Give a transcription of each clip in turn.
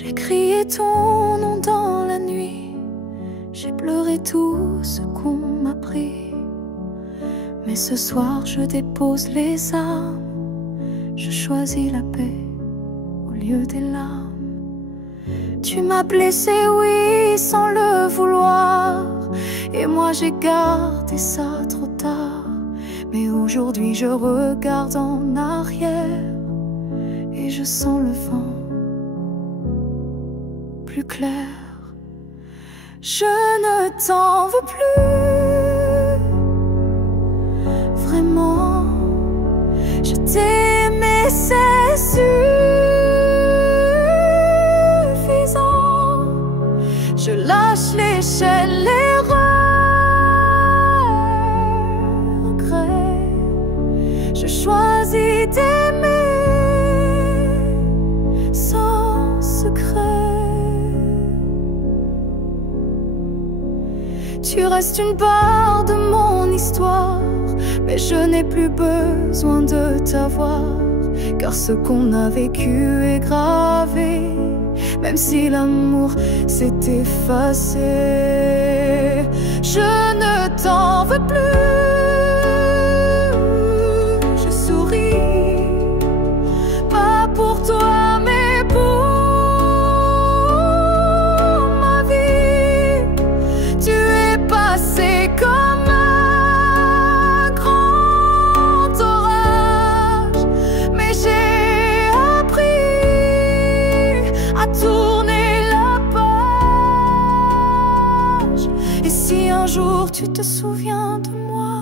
J'ai crié ton nom dans la nuit, j'ai pleuré tout ce qu'on m'a pris. Mais ce soir je dépose les armes, je choisis la paix au lieu des larmes. Tu m'as blessé, oui, sans le vouloir, et moi j'ai gardé ça trop tard. Mais aujourd'hui je regarde en arrière et je sens le vent plus clair. Je ne t'en veux plus, vraiment. Je t'ai aimé, c'est suffisant. Je lâche l'échelle, les regrets. Je choisis d'aimer sans secret. Tu restes une part de mon histoire, mais je n'ai plus besoin de t'avoir, car ce qu'on a vécu est gravé, même si l'amour s'est effacé. Je ne t'en veux plus, je souris, pas pour toi mais pour ma vie. Tu es passé comme un grand orage, mais j'ai appris à tourner la page. Et si un jour tu te souviens de moi,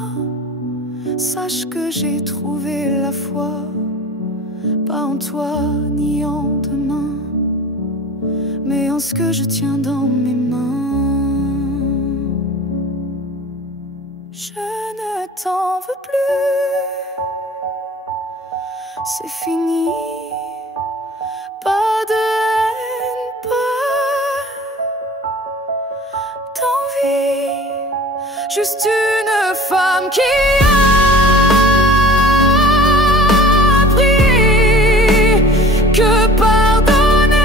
sache que j'ai trouvé la foi, pas en toi ni en demain, mais en ce que je tiens dans mes mains. Je ne t'en veux plus, c'est fini. Pas de haine, pas d'envie, juste une femme qui a appris que pardonner,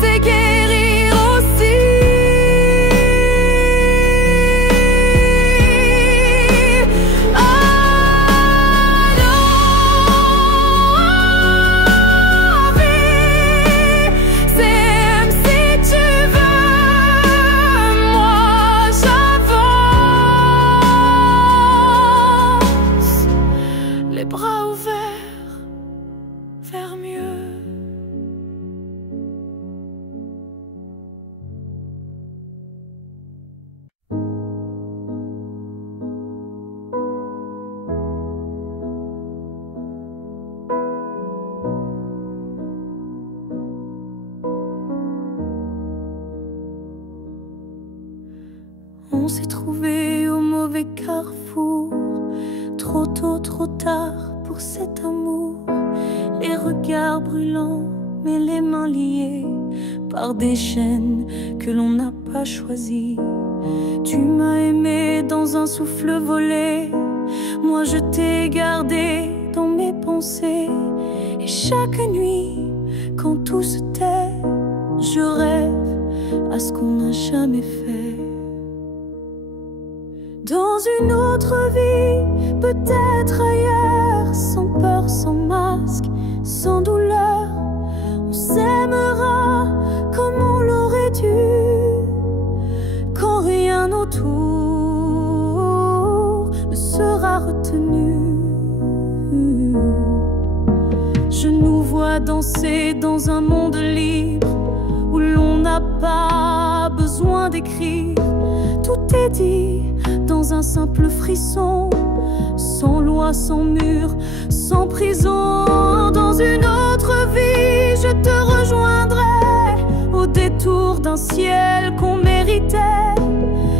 c'est guérir aussi. Bras ouverts vers mieux. On s'est trouvés au mauvais carrefour, trop tôt, trop tard pour cet amour. Les regards brûlants, mais les mains liées par des chaînes que l'on n'a pas choisies. Tu m'as aimé dans un souffle volé, moi je t'ai gardé dans mes pensées. Et chaque nuit, quand tout se tait, je rêve à ce qu'on n'a jamais fait. Dans une autre vie, peut-être ailleurs, sans peur, sans masque, sans douleur, on s'aimera comme on l'aurait dû, quand rien autour ne sera retenu. Je nous vois danser dans un monde libre, où l'on n'a pas besoin d'écrire. Tout est dit dans un simple frisson, sans loi, sans mur, sans prison. Dans une autre vie, je te rejoindrai au détour d'un ciel qu'on méritait,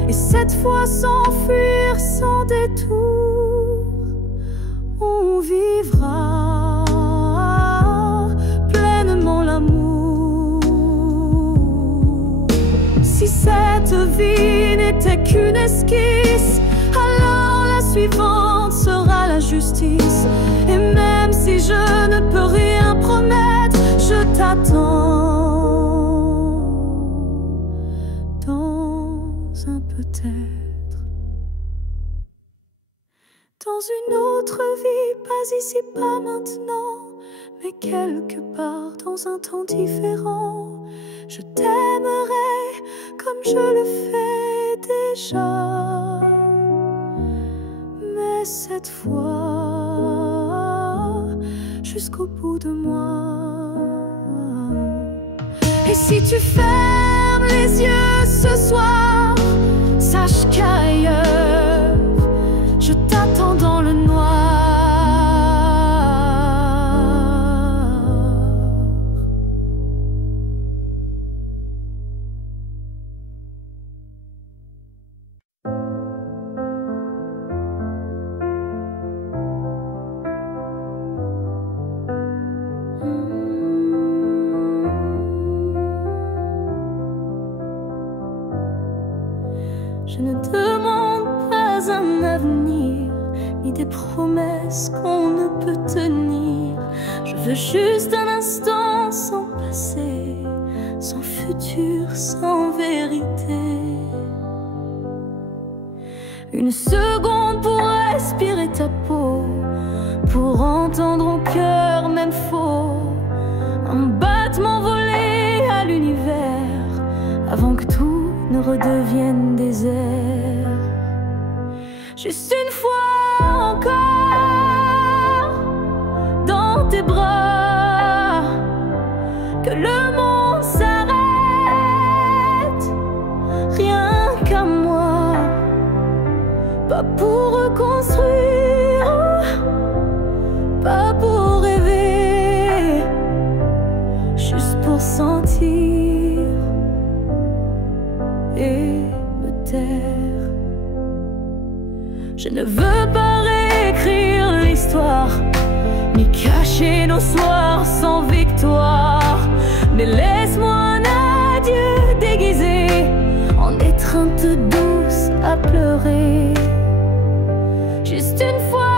et cette fois sans fuir, sans détour, on vivra pleinement l'amour. Si cette vie n'était qu'une esquisse, alors la suivante sera la justice. Et même si je ne peux rien promettre, je je t'attends dans un peut-être, dans une autre vie, pas ici, pas maintenant, mais quelque part dans un temps différent. Je t'aimerai comme je le fais déjà, mais cette fois jusqu'au bout de moi. Et si tu fermes les yeux ce soir, sache qu'ailleurs je t'attends dans le noir. Je ne demande pas un avenir, ni des promesses qu'on ne peut tenir. Je veux juste un instant sans passé, sans futur, sans vérité. Une seconde pour respirer ta peau, pour entendre au cœur même faux un battement volé à l'univers, avant que tout ne redevienne désert. Juste une fois encore dans tes bras, que le monde s'arrête, rien qu'à moi, pas pour reconstruire, pas pour rêver, juste pour sentir et me taire. Je ne veux pas réécrire l'histoire, ni cacher nos soirs sans victoire, mais laisse-moi un adieu déguisé en étreinte douce à pleurer. Juste une fois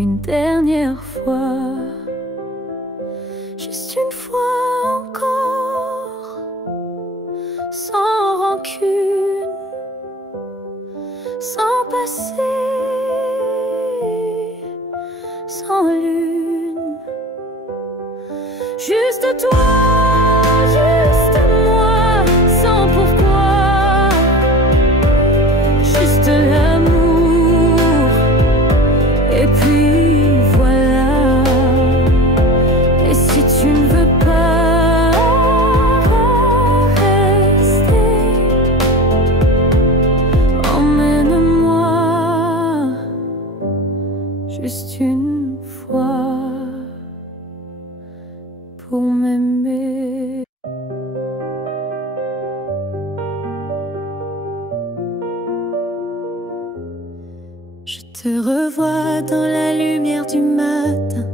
une dernière fois, juste une fois encore, sans rancune, sans passé, sans lune, juste toi, juste moi, sans pourquoi, juste l'amour, et puis juste une fois pour m'aimer. Je te revois dans la lumière du matin,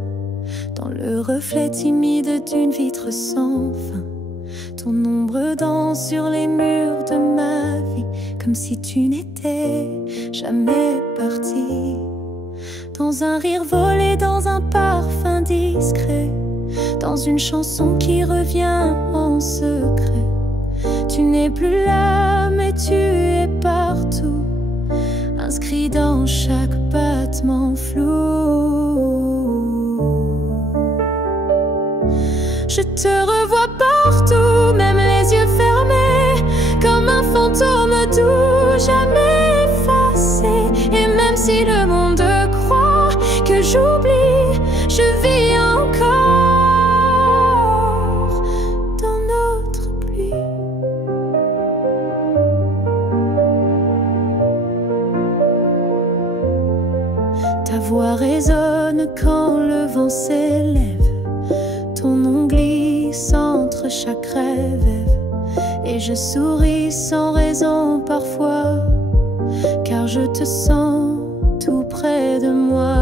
dans le reflet timide d'une vitre sans fin. Ton ombre danse sur les murs de ma vie, comme si tu n'étais jamais parti. Dans un rire volé, dans un parfum discret, dans une chanson qui revient en secret. Tu n'es plus là, mais tu es partout, inscrit dans chaque battement flou. Je te revois partout, même les yeux fermés. doux, jamais effacé. Et même si le monde croit que j'oublie, je vis encore dans notre pluie. Ta voix résonne quand le vent s'élève. Ton nom glisse entre chaque rêve. Et je souris sans raison parfois, car je te sens tout près de moi.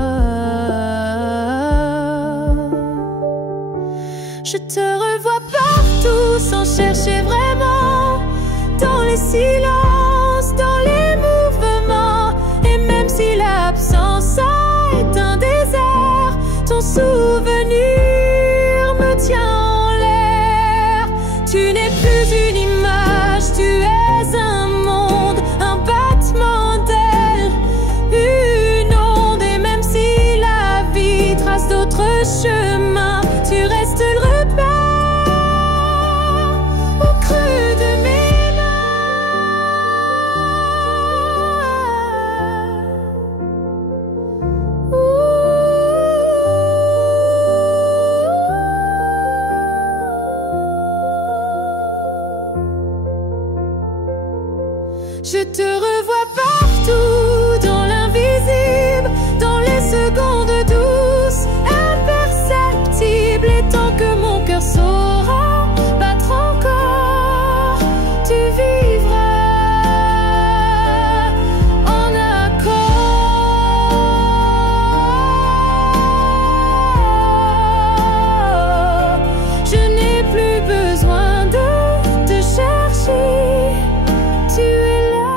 Je te revois partout sans chercher vraiment, dans les silences, dans les mouvements. Et même si l'absence est un désert, ton souvenir me tient en l'air. Tu n'es plus une image, tu es un monde, un battement d'ailes, une onde. Et même si la vie trace d'autres chemins, tu restes le repère au creux de mes Je te revois partout, dans l'invisible, dans les secondes douces, imperceptibles. Et tant que mon cœur saura battre encore, tu vivras en accord. Je n'ai plus besoin de te chercher. Tu es là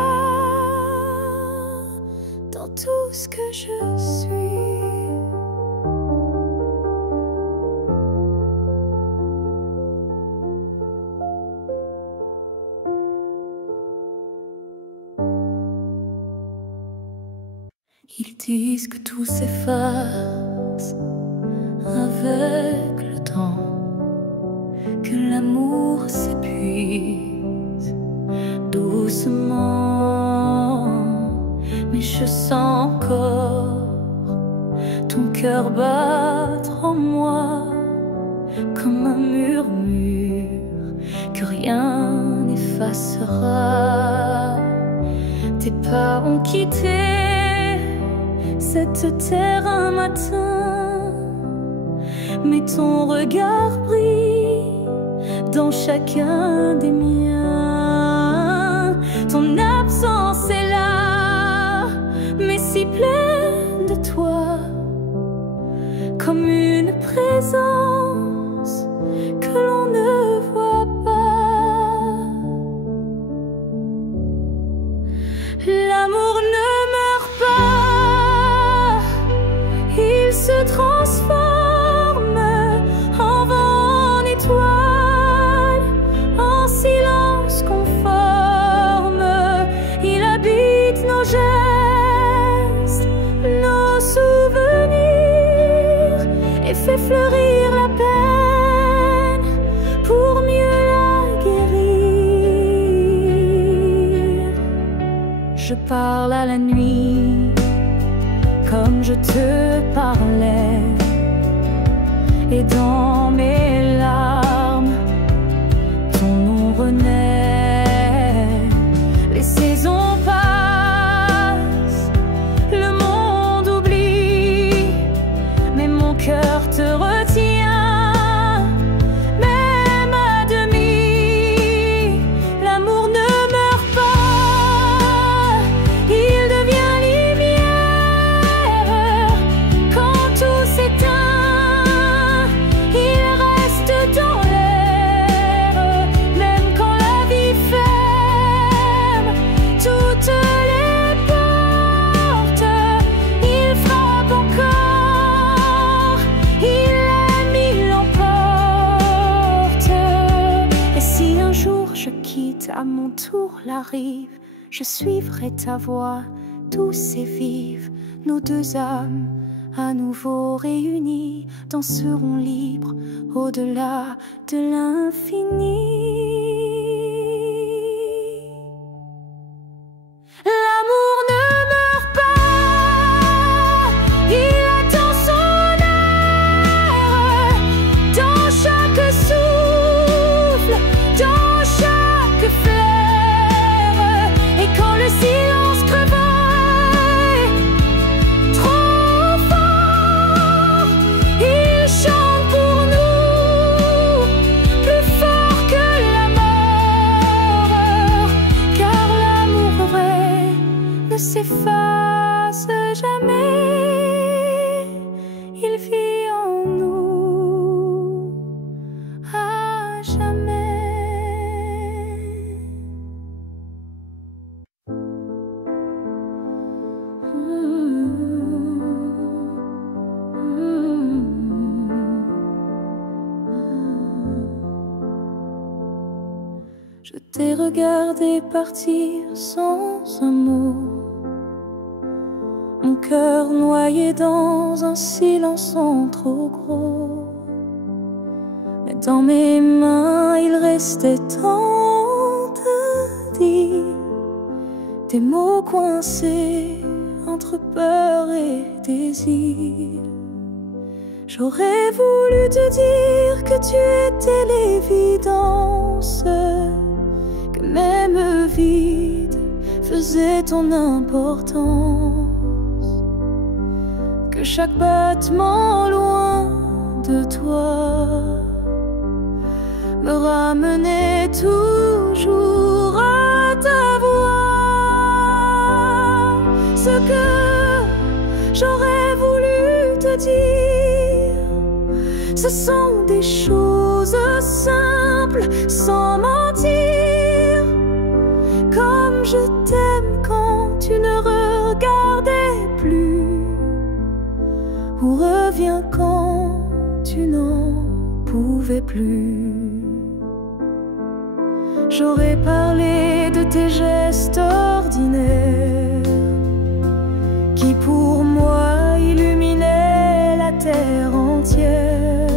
dans tout ce que je suis. Ils disent que tout s'efface avec le temps, que l'amour s'épuise doucement. Mais je sens encore ton cœur battre en moi comme un murmure que rien n'effacera. Tes pas ont quitté cette terre un matin, mais ton regard brille dans chacun des miens. Ton absence est là, mais si pleine de toi, comme une présence que l'on ne voit pas. L'amour ne meurt pas, il se transforme en vent, en étoile, en silence conforme. Il habite nos gestes, nos souvenirs, et fait fleurir la peine pour mieux la guérir. Je parle à la nuit comme je te parlais, et dans mes larmes ton nom renaît. Les saisons passent, le monde oublie, mais mon cœur te retient, même à demi. L'amour ne meurt pas, il devient lumière quand tout s'éteint. Il reste dans l'air, même quand la vie ferme toutes les portes. Il frappe encore, il aime, il l'emporte. Et si un jour je quitte à mon tour la rive, je suivrai ta voix douce et vive. Nos deux âmes à nouveau réunies danseront libres au-delà de l'infini. s'efface jamais. Il vit en nous à jamais. Je t'ai regardé partir sans un mot, mon cœur noyé dans un silence trop gros. Mais dans mes mains il restait tant à dire, des mots coincés entre peur et désir. J'aurais voulu te dire que tu étais l'évidence, que même vide faisait ton importance, que chaque battement loin de toi me ramenait toujours à ta voix. Ce que j'aurais voulu te dire, ce sont des choses simples, sans mentir. Comme je t'aime quand tu ne regardais plus, ou reviens quand tu n'en pouvais plus. J'aurais parlé de tes gestes ordinaires qui pour moi illuminaient la terre entière,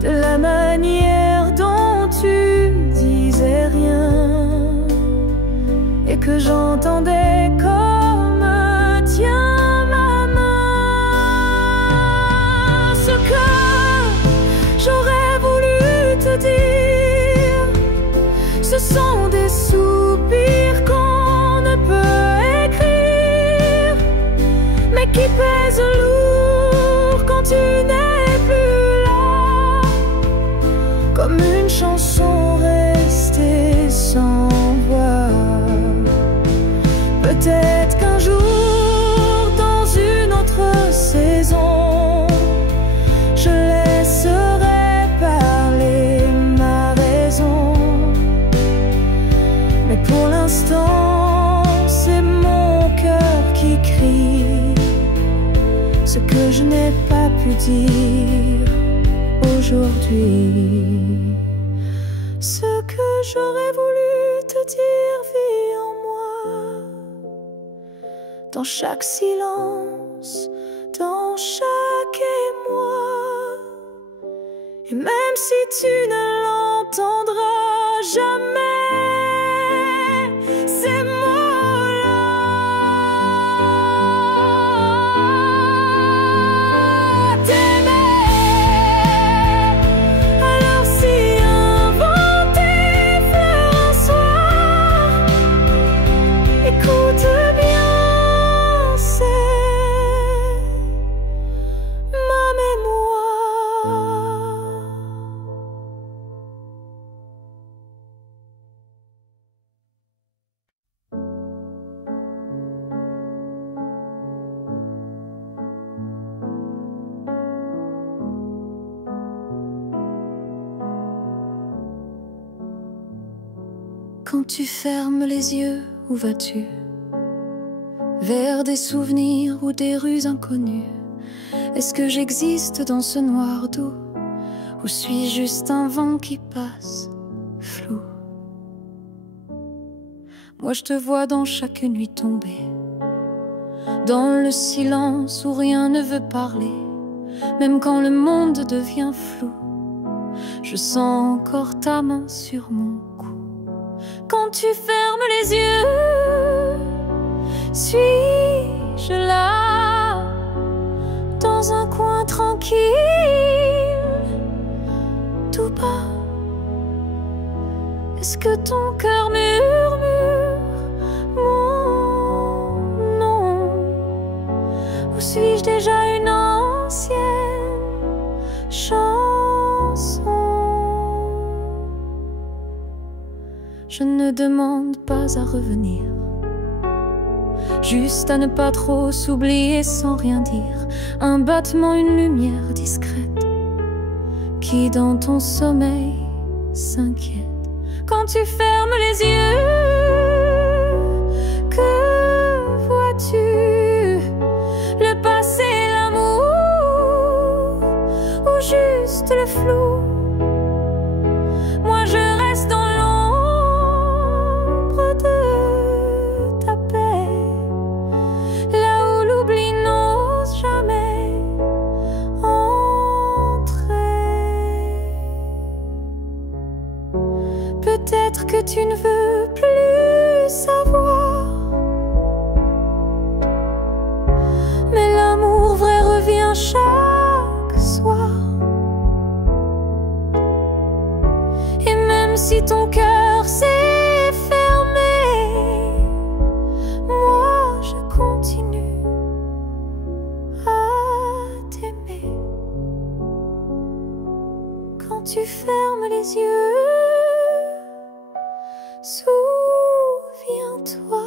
de la manière dont tu disais rien et que j'entendais comme tiens ma main. Ce que j'aurais voulu te dire, ce sont des soupirs qu'on ne peut écrire, mais qui pèsent lourd quand tu n'es plus là, comme une chanson restée sans voix. Peut-être qu'un jour, dans une autre saison, je laisserai parler ma raison. Mais pour l'instant, c'est mon cœur qui crie ce que je n'ai pas pu dire aujourd'hui. Ce que j'aurais voulu te dire vit en moi, dans chaque silence, dans chaque émoi. Et même si tu ne l'entendras jamais, ces mots-là, t'aimer. Alors si inventer fleur un soir, écoute bien, c'est ma mémoire. Quand tu fermes les yeux, où vas-tu? Vers des souvenirs ou des rues inconnues? Est-ce que j'existe dans ce noir doux, ou suis-je juste un vent qui passe, flou? Moi je te vois dans chaque nuit tombée, dans le silence où rien ne veut parler. Même quand le monde devient flou, je sens encore ta main sur mon cou. Quand tu fermes les yeux, suis-je là, dans un coin tranquille, tout bas? Est-ce que ton cœur murmure mon nom, ou suis-je déjà une ancienne chanson? Je ne demande pas à revenir, juste à ne pas trop s'oublier sans rien dire. Un battement, une lumière discrète qui dans ton sommeil s'inquiète. Quand tu fermes les yeux, que vois-tu? Le passé, l'amour ou juste le flou? Moi je reste dans l'ombre de ta paix, là où l'oubli n'ose jamais entrer. Peut-être que tu ne veux plus savoir, mais l'amour vrai revient chaque soir. Et même si ton cœur s'est fermé, moi je continue à t'aimer. Quand tu fermes les yeux, souviens-toi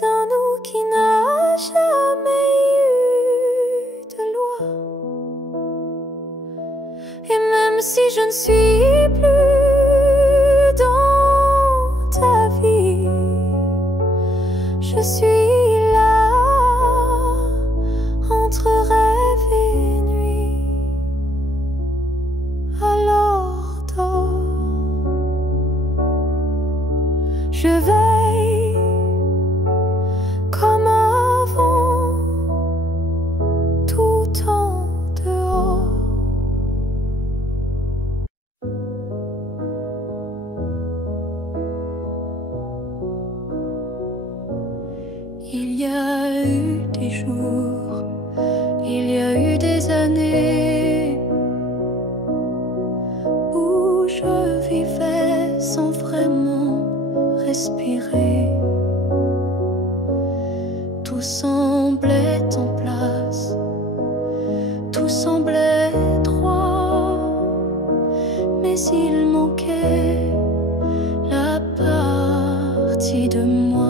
d'un nous qui n'a jamais eu de loi. Et même si je ne suis plus dans ta vie, je suis là entre rêve et nuit. Alors dors, je veille comme avant, tout en dehors. Il y a eu des jours, il y a eu des années où je vivais sans vraiment respirer. Tout semblait en place, tout semblait droit, mais il manquait la partie de moi.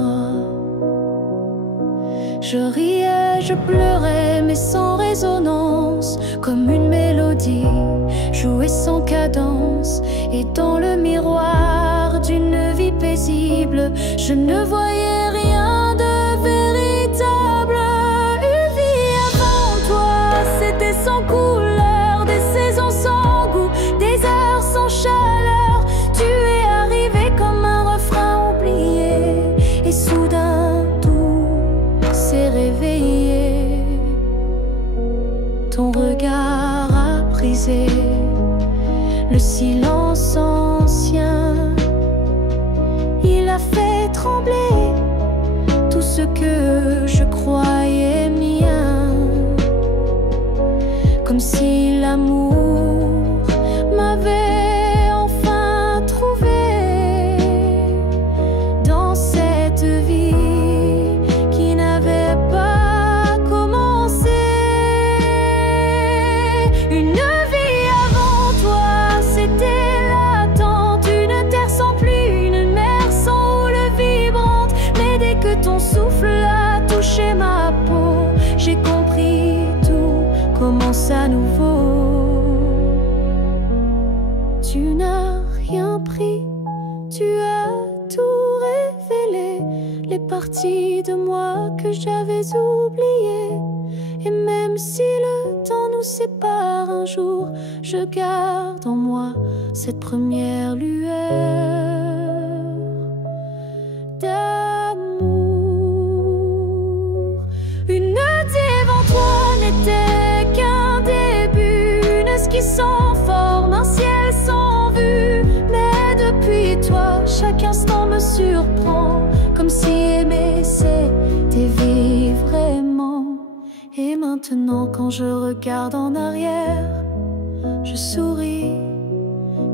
Je riais, je pleurais, mais sans résonance, comme une mélodie jouée sans cadence. Et dans le miroir d'une vie paisible, je ne voyais rien de véritable. Une vie avant toi, c'était sans couleur, des saisons sans goût, des heures sans chaleur. Tu es arrivé comme un refrain oublié, et soudain tout s'est réveillé. Ton regard a brisé le silence ancien. Il a fait trembler tout ce que je croyais mien, comme si l'amour m'avait enfin trouvé dans cette vie qui n'avait pas commencé. Une vie avant toi, c'était l'attente, une terre sans pluie, une mer sans houle vibrante. Mais dès que ton souffle a touché ma peau, j'ai compris, tout commence à nouveau. Tu n'as rien pris, tu as tout révélé, les parties de moi que j'avais oubliées. Et même si le temps nous sépare un jour, je garde en moi cette première lueur d'amour. Une nuit devant toi n'était qu'un début, une esquisse sans forme, un ciel sans vue. Mais depuis toi, chaque instant me surprend, comme si aimer c'était vivre vraiment. Et maintenant quand je regarde en arrière, je souris,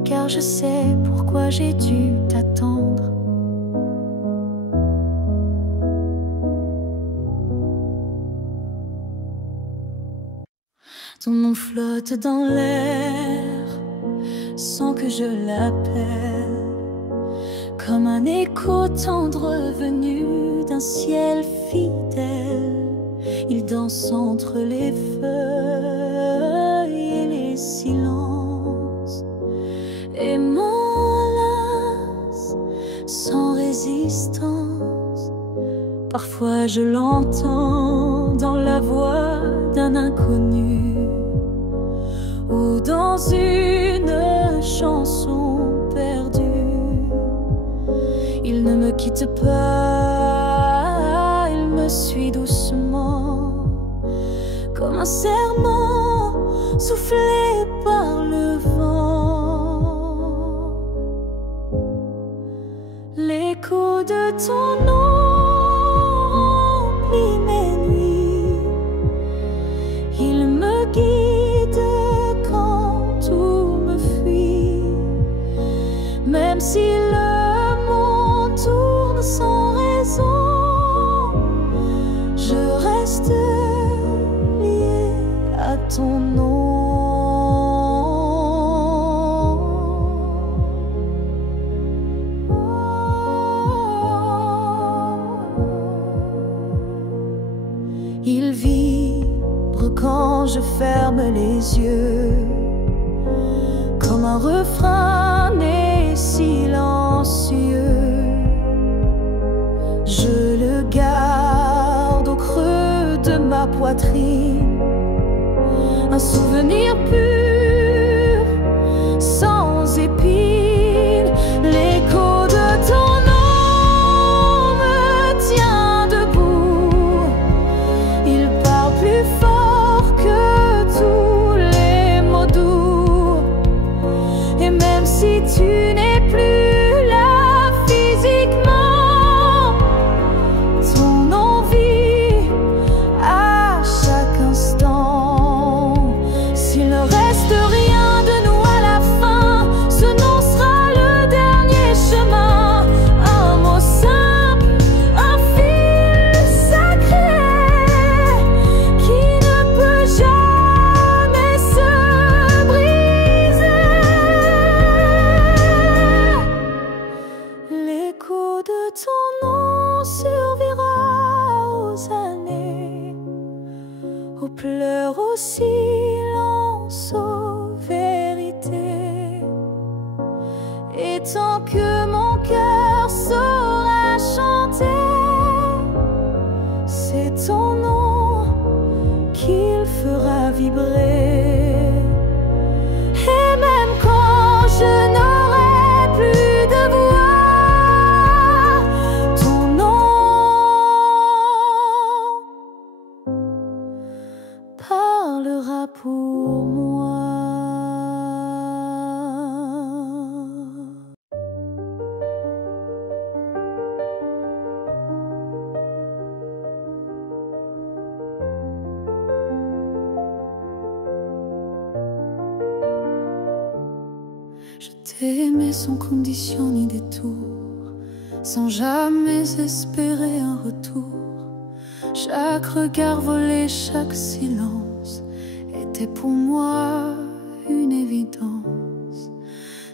car je sais pourquoi j'ai dû t'attendre. Ton nom flotte dans l'air sans que je l'appelle, comme un écho tendre venu d'un d'un ciel fidèle. Il danse entre les feuilles et les silences et m'enlace sans résistance. Parfois je l'entends dans la voix d'un inconnu ou dans une chanson perdue. Il ne me quitte pas, il me suit doucement, comme un serment soufflé par le vent. L'écho de ton nom remplit mes nuits, il me guide quand tout me fuit, même si le tourne sans raison, je reste lié à ton nom. Il vibre quand je ferme les yeux, comme un refrain né silencieux. Je le garde au creux de ma poitrine, un souvenir pur, sans épines. L'écho de ton nom me tient debout, il parle plus fort que tous les mots doux. Et même si tu n'es plus là physiquement, ton nom survivra aux années, aux pleurs, aux silences, aux vérités. Et tant que mon cœur saura chanter, c'est ton nom qu'il fera vibrer. Et même quand je n'aurai plus de voix, parlera pour moi. Je t'ai aimé sans condition ni détour, sans jamais espérer un retour. Chaque regard volé, chaque silence était pour moi une évidence.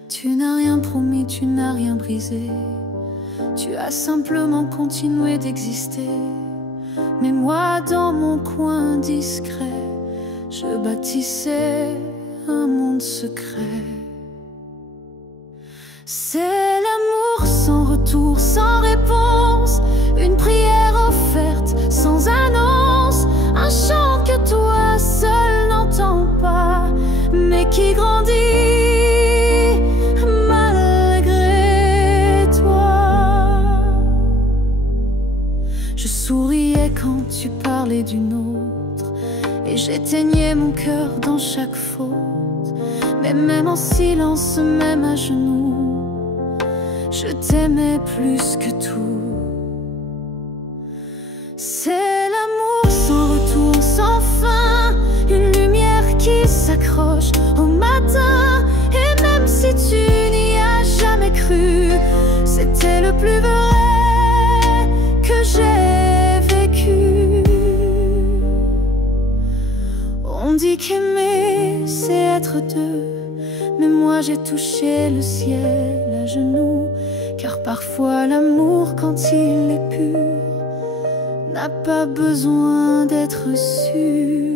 Tu n'as rien promis, tu n'as rien brisé, tu as simplement continué d'exister. Mais moi, dans mon coin discret, je bâtissais un monde secret. C'est l'amour sans retour, sans réponse, une prière offerte sans annonce, un chant que toi seul n'entends pas, mais qui grandit malgré toi. Je souriais quand tu parlais d'une autre, et j'éteignais mon cœur dans chaque faute. Mais même en silence, même à genoux, je t'aimais plus que tout. C'est l'amour sans retour, sans fin, une lumière qui s'accroche au matin. Et même si tu n'y as jamais cru, c'était le plus vrai que j'ai vécu. On dit qu'aimer, c'est être deux, mais moi j'ai touché le ciel à genoux. Car parfois l'amour, quand il est pur, n'a pas besoin d'être sûr.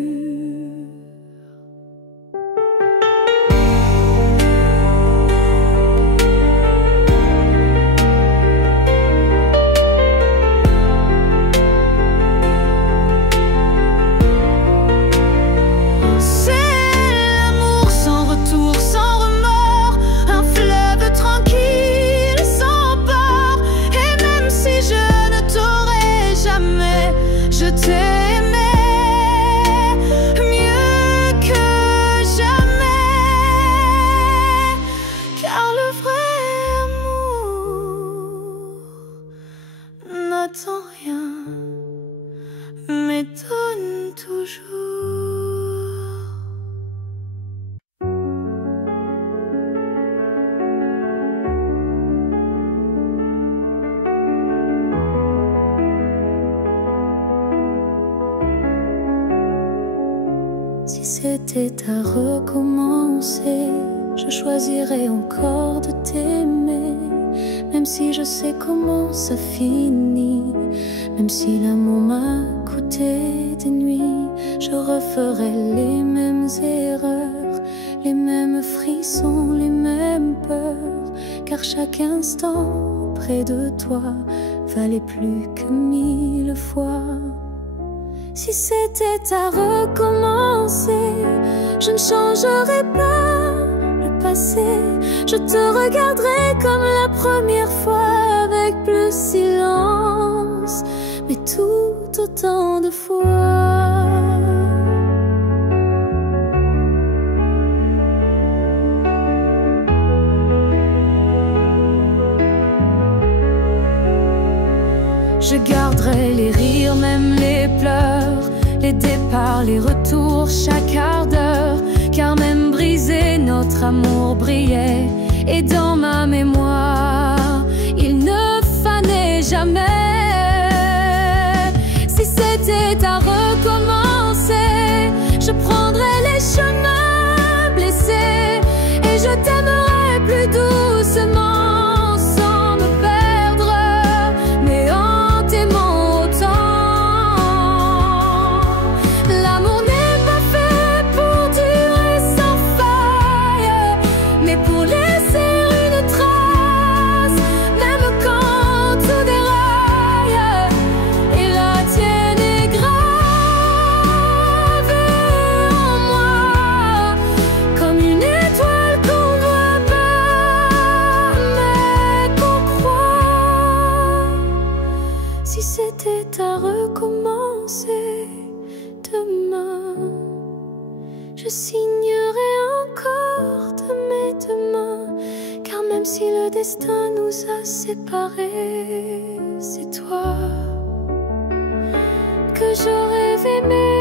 Je t'ai aimé mieux que jamais, car le vrai amour n'attend rien, mais donne toujours. Si c'était à recommencer, je choisirais encore de t'aimer. Même si je sais comment ça finit, même si l'amour m'a coûté des nuits, je referais les mêmes erreurs, les mêmes frissons, les mêmes peurs, car chaque instant près de toi valait plus que 1000 fois. Si c'était à recommencer, je ne changerais pas le passé. Je te regarderais comme la première fois, avec plus silence, mais tout autant de fois. Je garderai les rires, même les pleurs, les départs, les retours, chaque quart d'heure, car même brisé, notre amour brillait, et dans ma mémoire, il ne fanait jamais. Si c'était à recommencer, je prendrais les chemins blessés, et je t'aimerais plus doucement. Si c'était à recommencer demain, je signerais encore de mes deux mains, car même si le destin nous a séparés, c'est toi que je rêve aimer.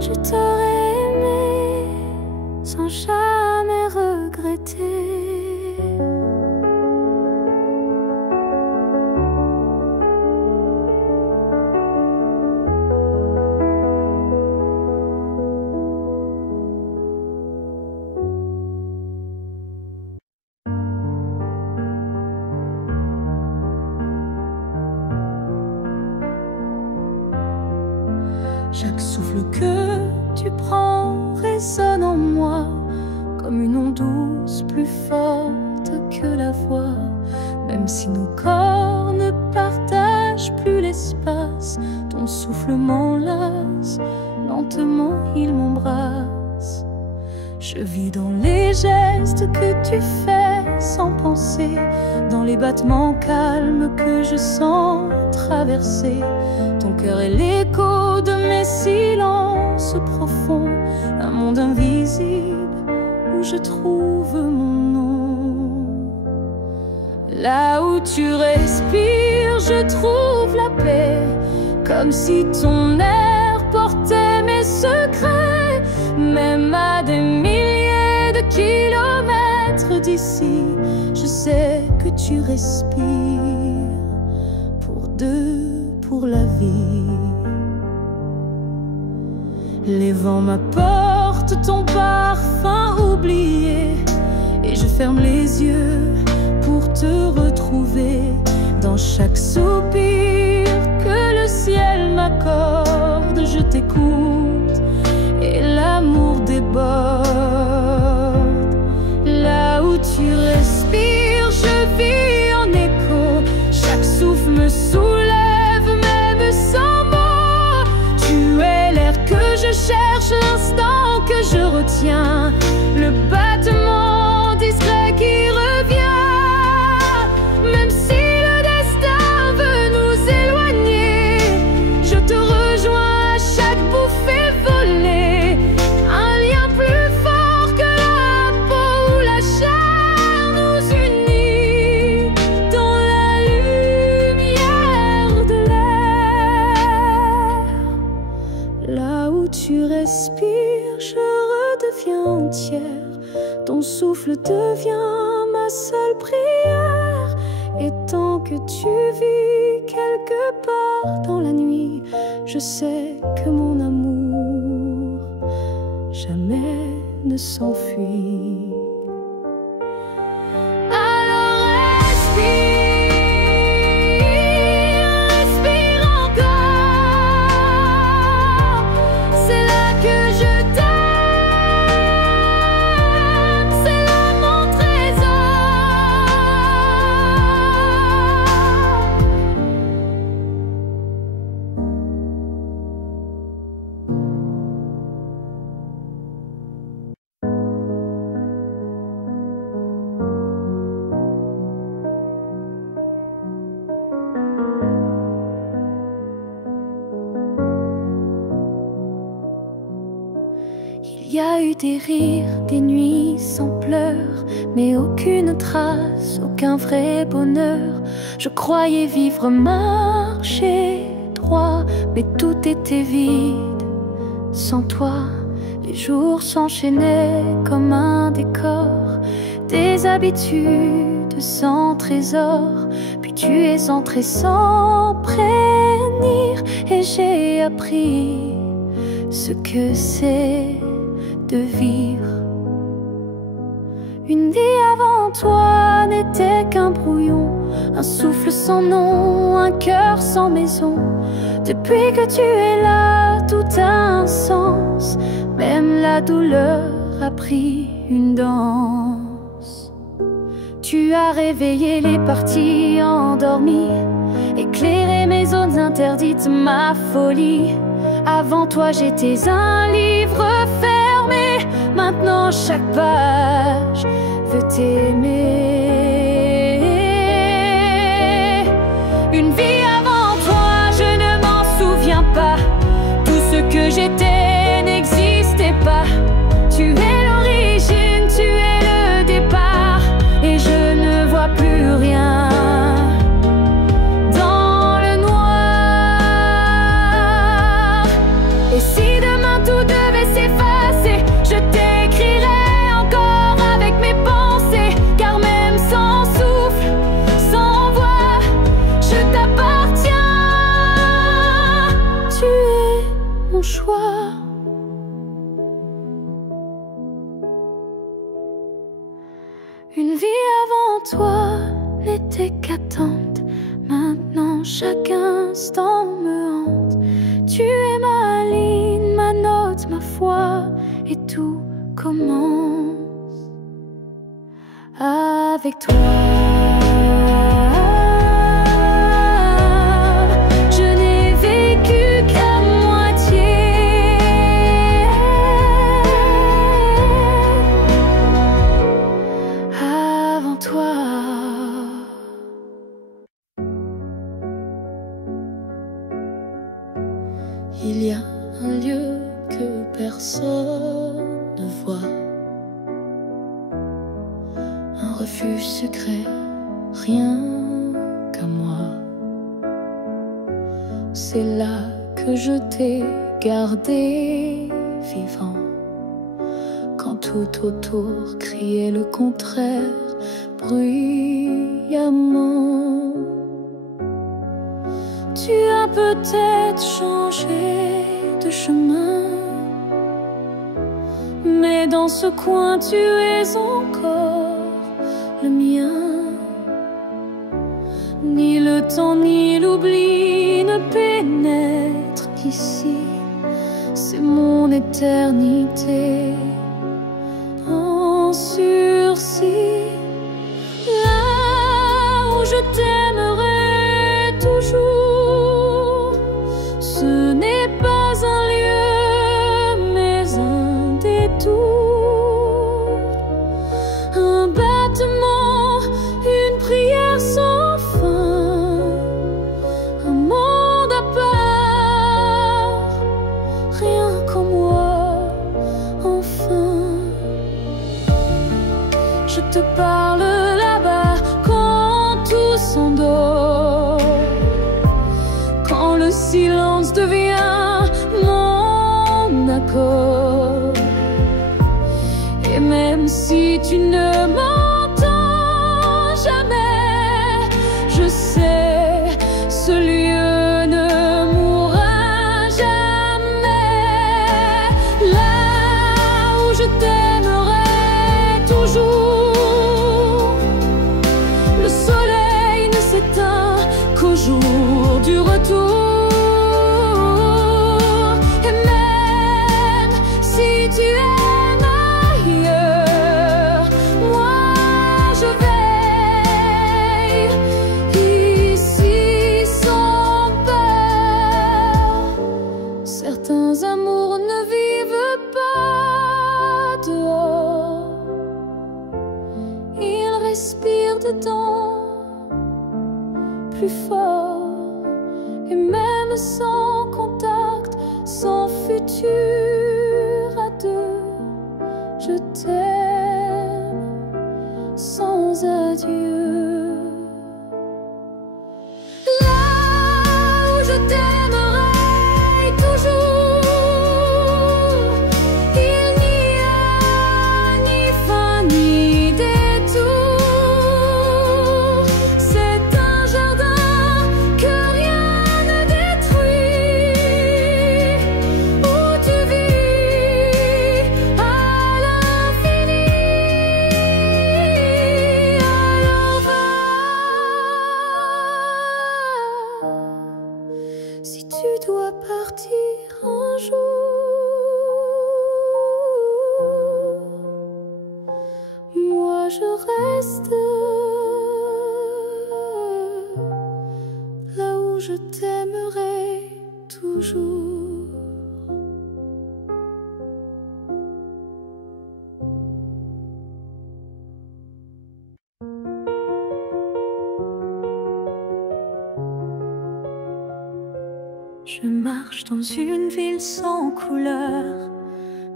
Je t'aurais aimé sans jamais regretter. Chaque souffle que tu prends résonne en moi comme une onde douce, plus forte que la voix. Même si nos corps ne partagent plus l'espace, ton souffle m'enlace, lentement il m'embrasse. Je vis dans les gestes que tu fais sans penser, dans les battements calmes que je sens traverser. Ton cœur est l'écho de mes silences profonds, un monde invisible où je trouve mon nom. Là où tu respires, je trouve vive la paix, comme si ton air portait mes secrets. Même à des milliers de kilomètres d'ici, je sais que tu respires pour deux, pour la vie. Les vents m'apportent ton parfum oublié, et je ferme les yeux pour te retrouver dans chaque soupir que le ciel m'accorde. Je t'écoute et l'amour déborde. Là où tu respires, je vis en écho. Chaque souffle me soulève, même sans mots. Tu es l'air que je cherche, l'instant que je retiens, le battement discret qui revient. Même si le destin veut nous éloigner, je te rejoins à chaque bouffée volée. Un lien plus fort que la peau ou la chair nous unit dans la lumière de l'air. Là où tu respires, je redeviens entière. Ton souffle devient ma seule prière. Et tant que tu vis quelque part dans la nuit, je sais que mon amour jamais ne s'enfuit. Alors respire, respire encore. C'est là que je t'aime, c'est là mon trésor. Il y a eu des rires, des nuits sans pleurs, mais aucune trace, aucun vrai bonheur. Je croyais vivre, marcher droit, mais tout était vide. Sans toi, les jours s'enchaînaient comme un décor, des habitudes sans trésor. Puis tu es entré sans prévenir, et j'ai appris ce que c'est de vivre. Une vie avant toi n'était qu'un brouillon, un souffle sans nom, un cœur sans maison. Depuis que tu es là, tout a un sens, même la douleur a pris une danse. Tu as réveillé les parties endormies, éclairé mes zones interdites, ma folie. Avant toi j'étais un livre fermé, maintenant chaque page veut t'aimer. Une vie avant toi, je ne m'en souviens pas. Tout ce que j'étais n'existait pas. Tu es l'origine, tu es le départ, et je ne vois plus rien. Et si demain tout devait s'effacer, je t'écrirai encore avec mes pensées. Car même sans souffle, sans voix, je t'appartiens. Tu es mon choix. Une vie avant toi n'était qu'attente. Maintenant chaque instant me hante. Tu es ma ligne, ma note, ma foi, et tout commence avec toi. Je n'ai vécu qu'à moitié. Avant toi. Il y a un lieu que personne ne voit, un refuge secret, rien qu'à moi. c'est là que je t'ai gardé vivant. Quand tout autour criait le contraire bruyamment. Tu as peut-être changé de chemin, mais dans ce coin tu es encore le mien. Ni le temps ni l'oubli ne pénètrent ici, c'est mon éternité en sursis. Là où je t'aimerai toujours, ce n'est pas un lieu mais un détour, un battement, une prière sans fin, un monde à part, rien qu'en moi, enfin. Je te parle là-bas quand tout s'endort, quand le silence devient mon accord. Et même si tu ne m'entends jamais, je sais, ce lieu ne mourra jamais. Là où je t'aimerai toujours, le soleil ne s'éteint qu'au jour du retour. Et même si tu aimes ailleurs, moi je veille ici sans peur. Certains amours ne vivent pas dehors, ils respirent dedans plus fort. Et même sans contact, sans futur à deux, je t'aime sans adieu. Là où je t'aimerai toujours, il n'y a ni fin ni détour. C'est un jardin que rien ne détruit, où tu vis à l'infini, à l'envers. Si tu dois partir un jour, moi je reste là où je t'aimerai toujours. Je marche dans une ville sans couleur,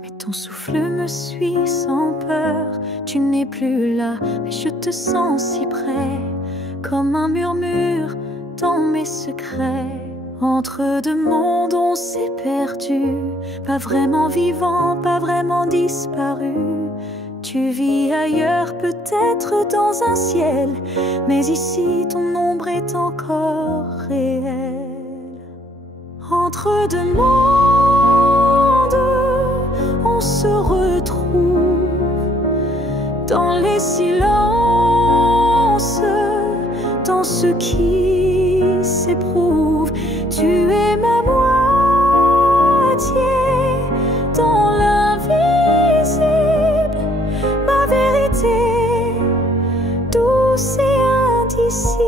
mais ton souffle me suit sans peur. Tu n'es plus là, mais je te sens si près, comme un murmure dans mes secrets. Entre deux mondes on s'est perdu, pas vraiment vivant, pas vraiment disparu. Tu vis ailleurs, peut-être dans un ciel, mais ici ton ombre est encore réelle. Entre deux mondes, on se retrouve dans les silences, dans ce qui s'éprouve. Tu es ma moitié dans l'invisible, ma vérité douce et indicible.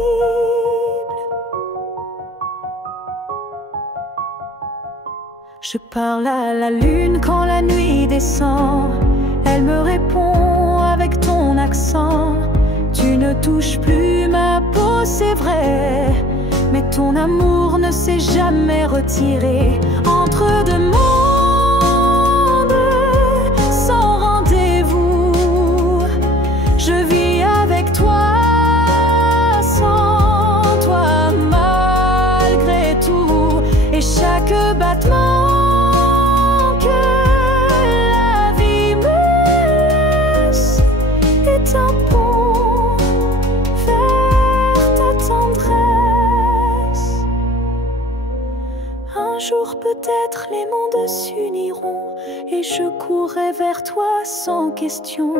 Je parle à la lune quand la nuit descend, elle me répond avec ton accent. Tu ne touches plus ma peau, c'est vrai, mais ton amour ne s'est jamais retiré. Entre deux mondes, sans rendez-vous, je vis avec toi, sans toi malgré tout. jour peut-être les mondes s'uniront et je courrai vers toi sans question.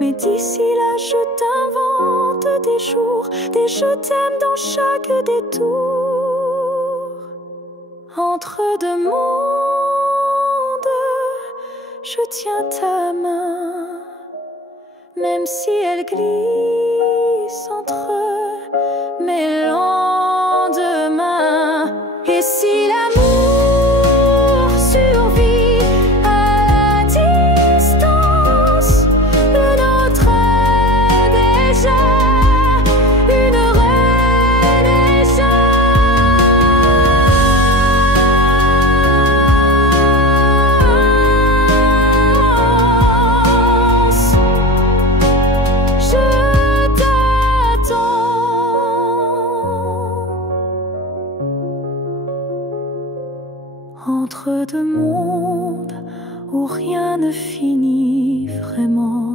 Mais d'ici là je t'invente des jours, des je t'aime dans chaque détour. Entre deux mondes, je tiens ta main, même si elle glisse entre mes lendemains. Et si l'amour survit à la distance, le nôtre est déjà une renaissance. Je t'attends. Entre deux mondes où rien ne finit vraiment.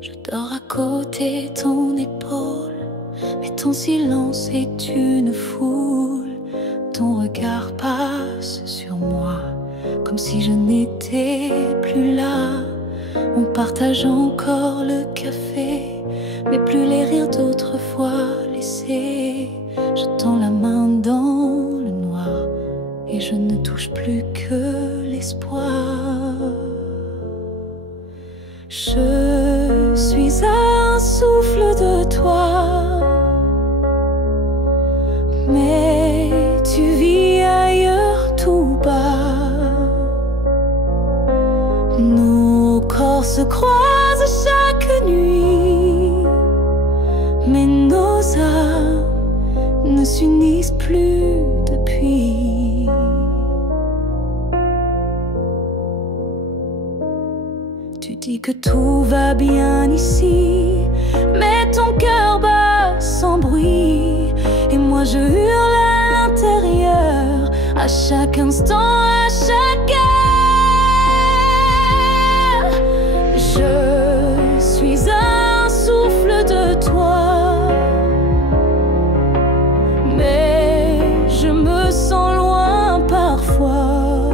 Je dors à côté de ton épaule, mais ton silence est une foule. Ton regard passe sur moi, comme si je n'étais plus là. On partage encore le café, mais plus les rires d'autrefois laissés. Je tends la main dans le noir et je ne touche plus que l'espoir. Je suis à un souffle de toi, mais tu vis ailleurs tout bas. Nos corps se croisent chaque nuit, mais nos âmes ne s'unissent plus depuis. Tu dis que tout va bien ici, mais ton cœur bat sans bruit. Et moi je hurle à l'intérieur, à chaque instant, à chaque heure. Je suis un souffle de toi, mais je me sens loin parfois,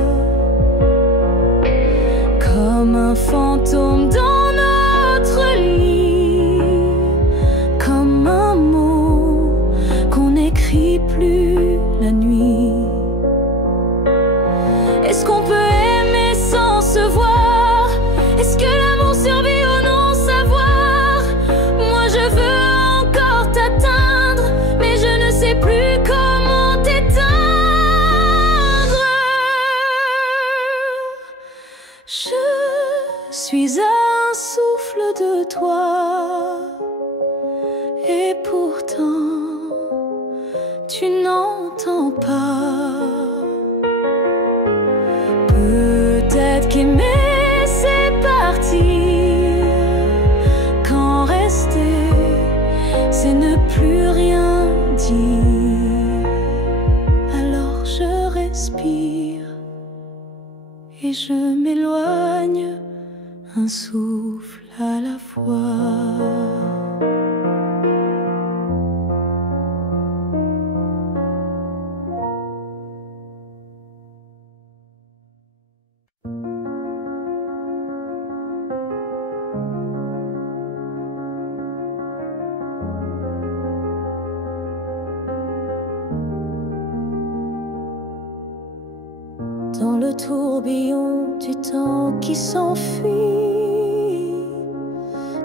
comme un fantôme dans notre lit, comme un mot qu'on n'écrit plus la nuit. Est-ce qu'on peut aimer sans se voir? Est-ce que l'amour survit au non-savoir? Moi je veux encore t'atteindre, mais je ne sais plus comment t'éteindre. Je suis un souffle de toi, et pourtant tu n'entends pas. Peut-être qu'aimer c'est partir, quand rester c'est ne plus rien dire. Alors je respire et je m'éloigne, un souffle à la fois. Dans le tourbillon du temps qui s'enfuit,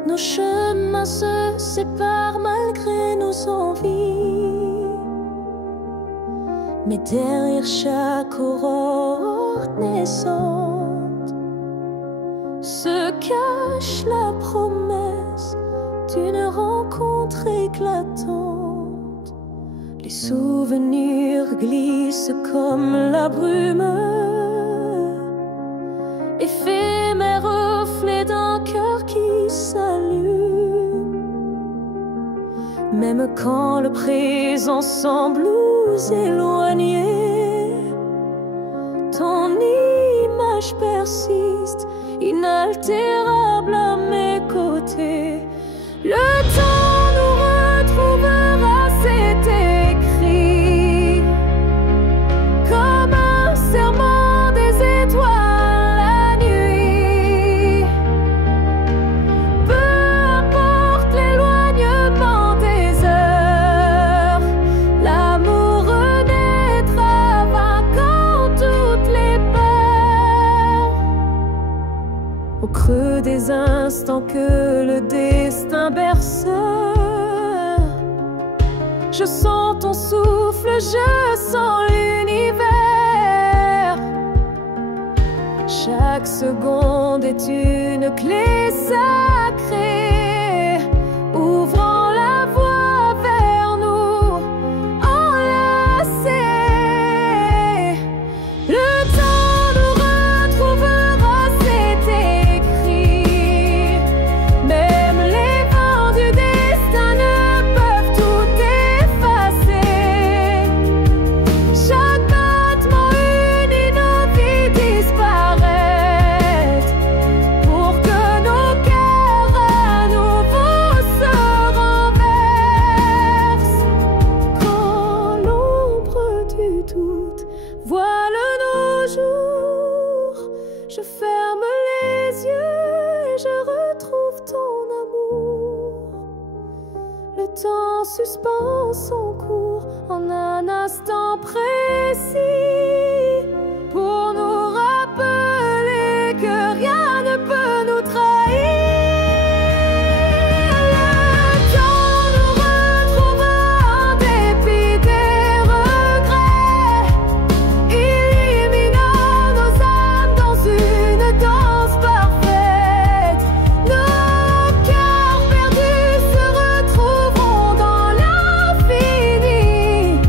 nos chemins se séparent malgré nos envies. Mais derrière chaque aurore naissante se cache la promesse d'une rencontre éclatante. Les souvenirs glissent comme la brume, éphémère reflet d'un cœur qui s'allume. même quand le présent semble nous éloigner. Ton image persiste, inaltérable à mes côtés. Le temps nous retrouvera, c'est écrit, comme un serment des étoiles la nuit. Peu importe l'éloignement des heures, l'amour renaîtra, vainquant toutes les peurs. Au creux des instants que le destin berce, je sens ton souffle, je sens l'univers. Chaque seconde est une clé sacrée, ouvrant la voie vers nous, enlacés. Le temps nous retrouvera, c'est écrit. Même les vents du destin ne peuvent tout effacer. Chaque battement unit nos vies disparaissent, pour que nos cœurs à nouveau se renversent. Quand l'ombre du doute voile nos jours, je ferme les yeux et je retrouve ton amour. Le temps suspend son cours en un instant précis, pour nous rappeler que rien ne peut nous trahir. Le temps nous retrouvera en dépit des regrets, illuminant nos âmes dans une danse parfaite. Nos cœurs perdus se retrouveront dans l'infini,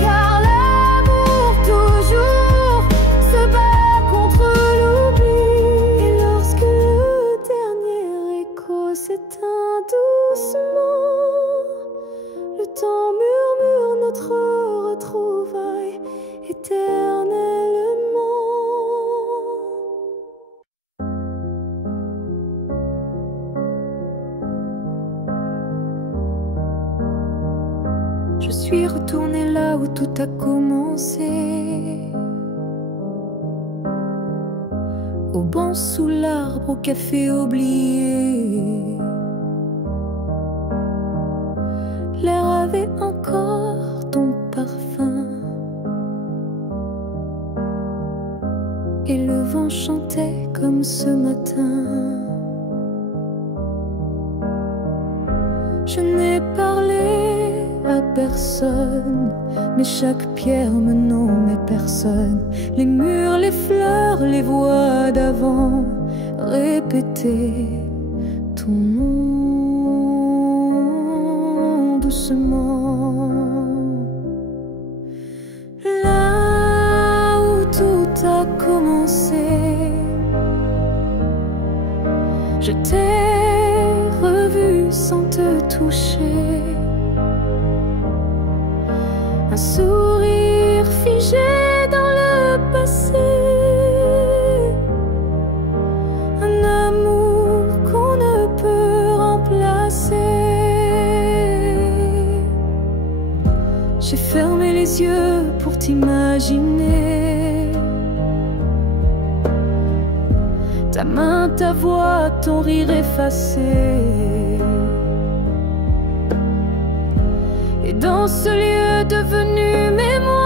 car l'amour toujours se bat contre l'oubli. Et lorsque le dernier écho s'éteint doucement, le temps murmure notre retrouvaille éternellement. Je suis retournée là où tout a commencé, au banc sous l'arbre, au café oublié. L'air avait encore ton parfum, et le vent chantait comme ce matin. Je n'ai parlé à personne, mais chaque pierre me nommait personne. Les murs, les fleurs, les voix d'avant répétaient ton nom doucement. Là où tout a commencé, je t'ai revu sans te toucher. Un sourire figé dans le passé, un amour qu'on ne peut remplacer. J'ai fermé les yeux pour t'imaginer, ta main, ta voix, ton rire effacé. Et dans ce lieu devenu mémoire,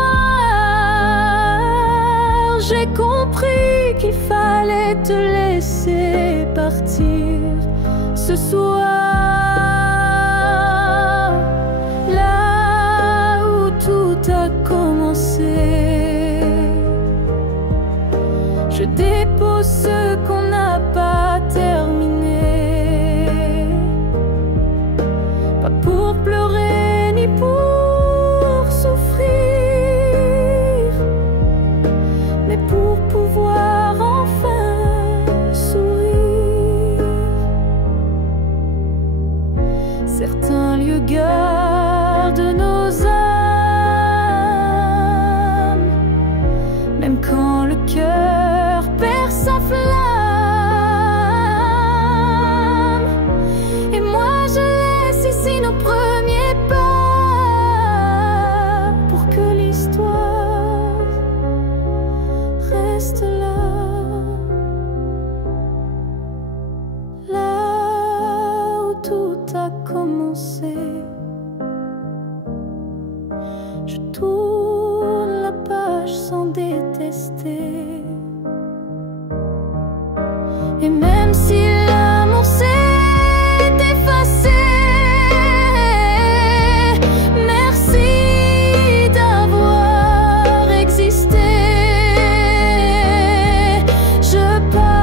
j'ai compris qu'il fallait te laisser partir ce soir. Là où tout a commencé, je dépose ce qu'on n'a pas terminé. Pas pour pleurer ni pour souffrir, mais pour pouvoir enfin sourire. Certains lieux gardent lumière de nos âmes, même quand le cœur perd sa flamme. Et moi je laisse ici nos premiers pas pour que l'histoire reste là. Tout a commencé. Je tourne la page sans détester. Et même si l'amour s'est effacé, merci d'avoir existé. Je pars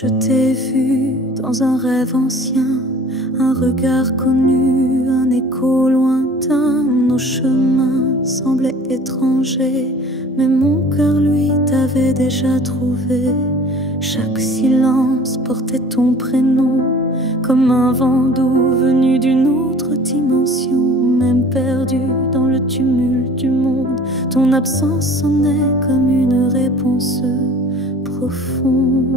Je t'ai vu dans un rêve ancien, un regard connu, un écho lointain. Nos chemins semblaient étrangers, mais mon cœur, lui, t'avait déjà trouvé. Chaque silence portait ton prénom, comme un vent doux venu d'une autre dimension. Même perdu dans le tumulte du monde, ton absence sonnait comme une réponse profonde.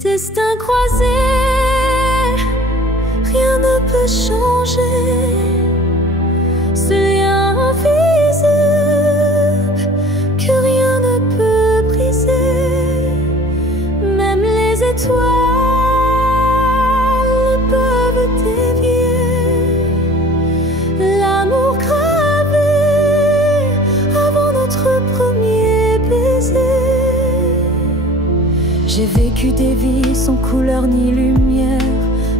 Destin croisé, rien ne peut changer. Ce lien invisible que rien ne peut briser. Même les étoiles ne peuvent dévier l'amour gravé avant notre premier baiser. J'ai vécu des vies sans couleur ni lumière,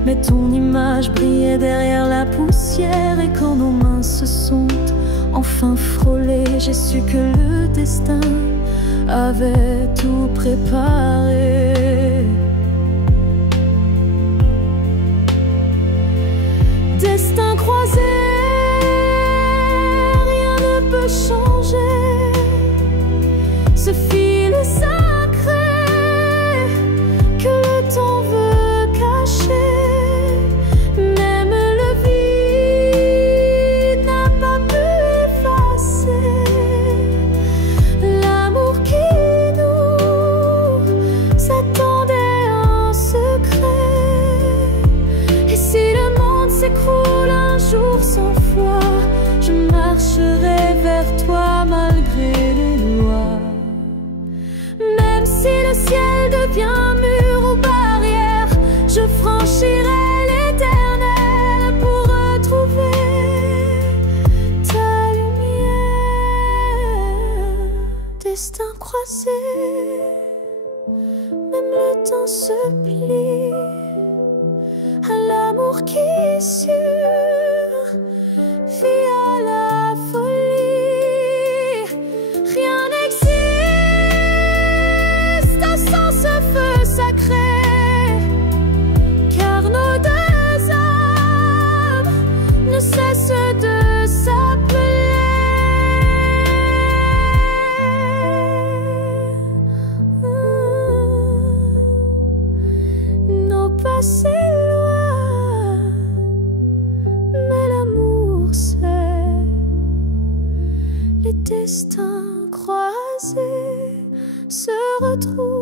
mais ton image brillait derrière la poussière. Et quand nos mains se sont enfin frôlées, j'ai su que le destin avait tout préparé. Destin croisé, rien ne peut changer. Ce fil sacré que le temps veut cacher, même le vide n'a pas pu effacer l'amour qui nous attendait en secret. Et si le monde s'écroule un jour sans foi, je marcherai vers toi malgré les lois. Même si le ciel devient mur ou barrière, je franchirai l'éternel pour retrouver ta lumière. Destin croisé, même le temps se plie à l'amour qui survit à la folie. Rien n'existe sans ce feu sacré, car nos deux âmes ne cessent de s'appeler. Nos passés loin, mais l'amour c'est les destins croisés se retrouvent.